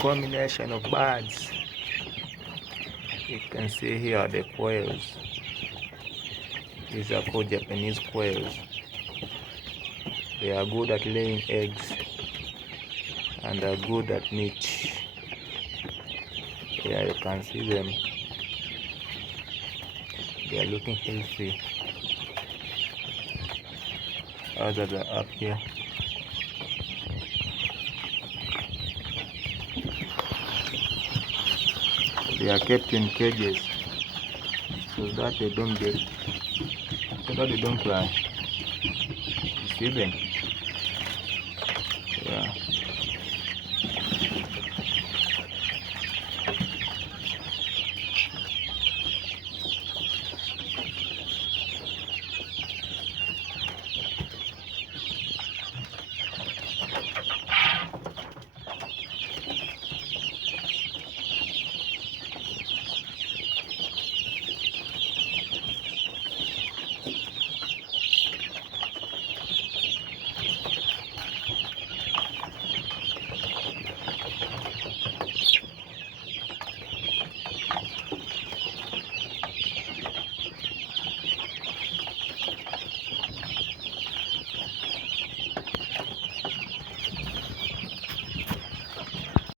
combination of birds. You can see here the quails. These are called Japanese quails. They are good at laying eggs and are good at meat. Here you can see them. They are looking healthy. Others are up here. They are kept in cages so that they don't cry. You see them? Yeah.